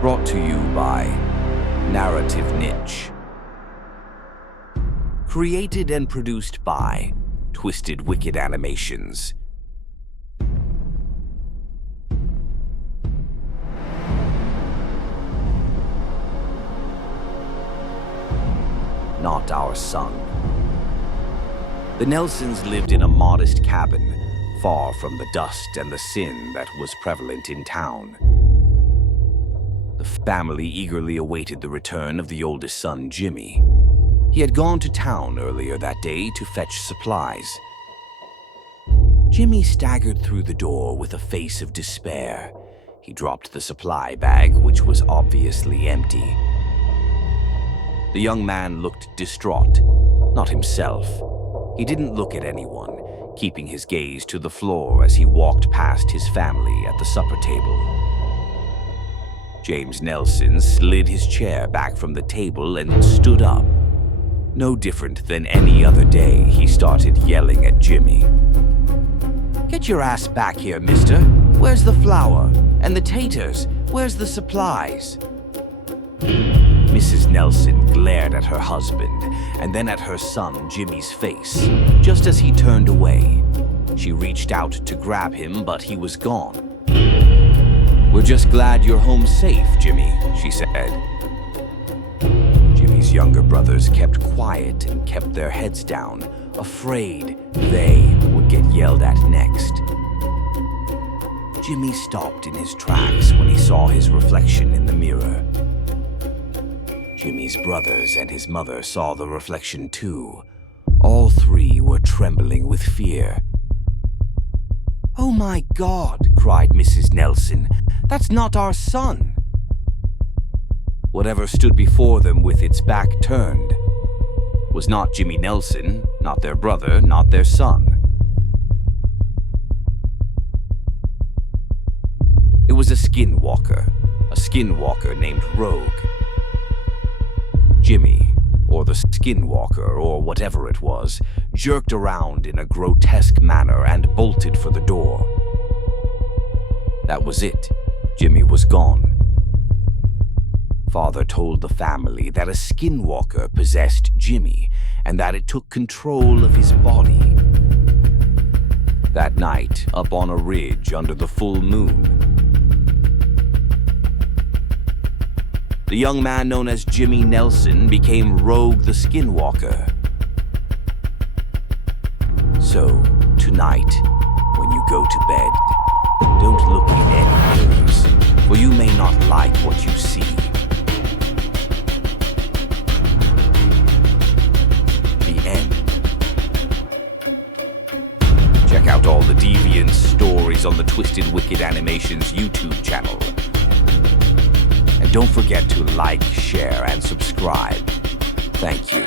Brought to you by Narrative Niche. Created and produced by Twisted Wicked Animations. Not our son. The Nelsons lived in a modest cabin, far from the dust and the sin that was prevalent in town. The family eagerly awaited the return of the oldest son, Jimmy. He had gone to town earlier that day to fetch supplies. Jimmy staggered through the door with a face of despair. He dropped the supply bag, which was obviously empty. The young man looked distraught, not himself. He didn't look at anyone, keeping his gaze to the floor as he walked past his family at the supper table. James Nelson slid his chair back from the table and stood up. No different than any other day, he started yelling at Jimmy. "Get your ass back here, mister. Where's the flour? And the taters? Where's the supplies?" Mrs. Nelson glared at her husband and then at her son Jimmy's face. Just as he turned away, she reached out to grab him, but he was gone. "We're just glad you're home safe, Jimmy," she said. Jimmy's younger brothers kept quiet and kept their heads down, afraid they would get yelled at next. Jimmy stopped in his tracks when he saw his reflection in the mirror. Jimmy's brothers and his mother saw the reflection too. All three were trembling with fear. "Oh my God," cried Mrs. Nelson. "That's not our son." Whatever stood before them with its back turned was not Jimmy Nelson, not their brother, not their son. It was a skinwalker named Rogue. Jimmy, or the Skinwalker, or whatever it was, jerked around in a grotesque manner and bolted for the door. That was it. Jimmy was gone. Father told the family that a Skinwalker possessed Jimmy and that it took control of his body. That night, up on a ridge under the full moon, the young man known as Jimmy Nelson became Rogue the Skinwalker. So, tonight, when you go to bed, don't look in any mirrors, for you may not like what you see. The end. Check out all the Deviants stories on the Twisted Wicked Animations YouTube channel. And don't forget to like, share, and subscribe. Thank you.